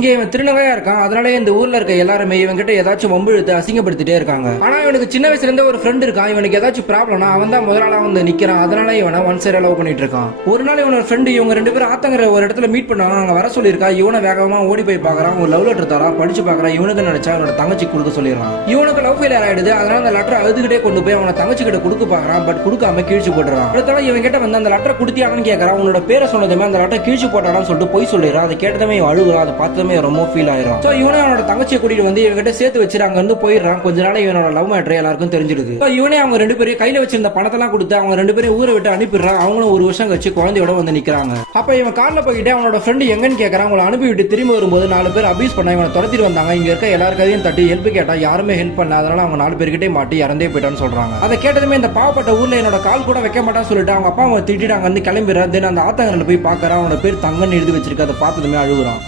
இங்க இவன் திருநங்கையா இருக்கான். அதனால இந்த ஊர்ல இருக்க எல்லாருமே இவன் கிட்ட ஏதாச்சும் வம்பு இழுத்து அசிங்கப்படுத்திட்டே இருக்காங்க. ஆனா இவனுக்கு சின்ன வயசுல இருந்தே ஒரு ஃப்ரெண்ட் இருக்கான். இவனுக்கு ஏதாச்சும் ப்ராப்ளம்னா அவன் தான் முதலாளா வந்து நிக்கிறான். அதனால இவனை ஒன் சைடா லவ் பண்ணிட்டு இருக்கான். ஒரு நாள் இவனோட ஃப்ரெண்ட் இவங்க ரெண்டு பேரும் ஆத்தங்கர ஒரு இடத்துல மீட் பண்ணுவாங்க. அங்க வர சொல்லியிருக்கா. இவனை வேகமா ஓடி போய் பாக்குறான். ஒரு லவ் லெட்டர் தரா படிச்சு பாக்குறான். இவனுக்கு நினைச்சா அவனோட தங்கச்சி கொடுக்க சொல்லிடுறான். இவனுக்கு லவ் ஃபெயிலியர் ஆயிடுது. அதனால அந்த லெட்டர் அழுதுகிட்டே கொண்டு போய் அவன தங்கச்சி கிட்ட கொடுக்க பாக்குறான். பட் கொடுக்காம கீழ்ச்சி போட்டுறான். அடுத்தால இவன் கிட்ட வந்து அந்த லெட்டர் கொடுத்தியானு கேட்கறான். உன்னோட பேரை சொன்னதுமே அந்த லெட்டர் கீழ்ச்சி போட்டான்னு சொல்லிட்டு போய் சொல்லிடுறான். அதை கேட்டதுமே அழுகுறான். அதை பார்த்ததுமே ரொம்ப ஃபீல் ஆயிரும். சோ இவனே அவனோட தங்கச்சியை கூட்டிட்டு வந்து இவங்கிட்ட சேர்த்து வச்சு அங்க இருந்து போயிடுறான். கொஞ்ச நாள் இவனோட லவ் மேட்டர் எல்லாருக்கும் தெரிஞ்சிருது. இவனே அவங்க ரெண்டு பேரும் கையில வச்சிருந்த பணத்தெல்லாம் கொடுத்து அவங்க ரெண்டு பேரும் ஊரை விட்டு அனுப்பிடுறான். அவங்களும் ஒரு வருஷம் கழிச்சு குழந்தையோட வந்து நிக்கிறாங்க. அப்ப இவன் கார்ல போயிட்டு அவனோட ஃப்ரெண்டு எங்கன்னு கேட்கறான். அவங்களை அனுப்பி விட்டு திரும்பி வரும்போது 4 பேர் அபியூஸ் பண்ண இவனை துரத்திட்டு வந்தாங்க. இங்க இருக்க எல்லாருக்கையும் தட்டி ஹெல்ப் கேட்டா யாருமே ஹெல்ப் பண்ண. அதனால அவங்க 4 பேர்கிட்டே மாட்டி இறந்தே போயிட்டான்னு சொல்றாங்க. அதை கேட்டதுமே இந்த பாவப்பட்ட ஊர்ல என்னோட கால் கூட வைக்க மாட்டான்னு சொல்லிட்டு அவங்க அப்பா அவங்க திட்டிட்டு அங்க வந்து கிளம்பிடுறான். தென் அந்த ஆத்தங்கரில் போய் பாக்குறான். அவனோட பேர் தங்கன்னு எழுதி வச்சிருக்கு. அதை பார்த்ததுமே அழுகுறான்.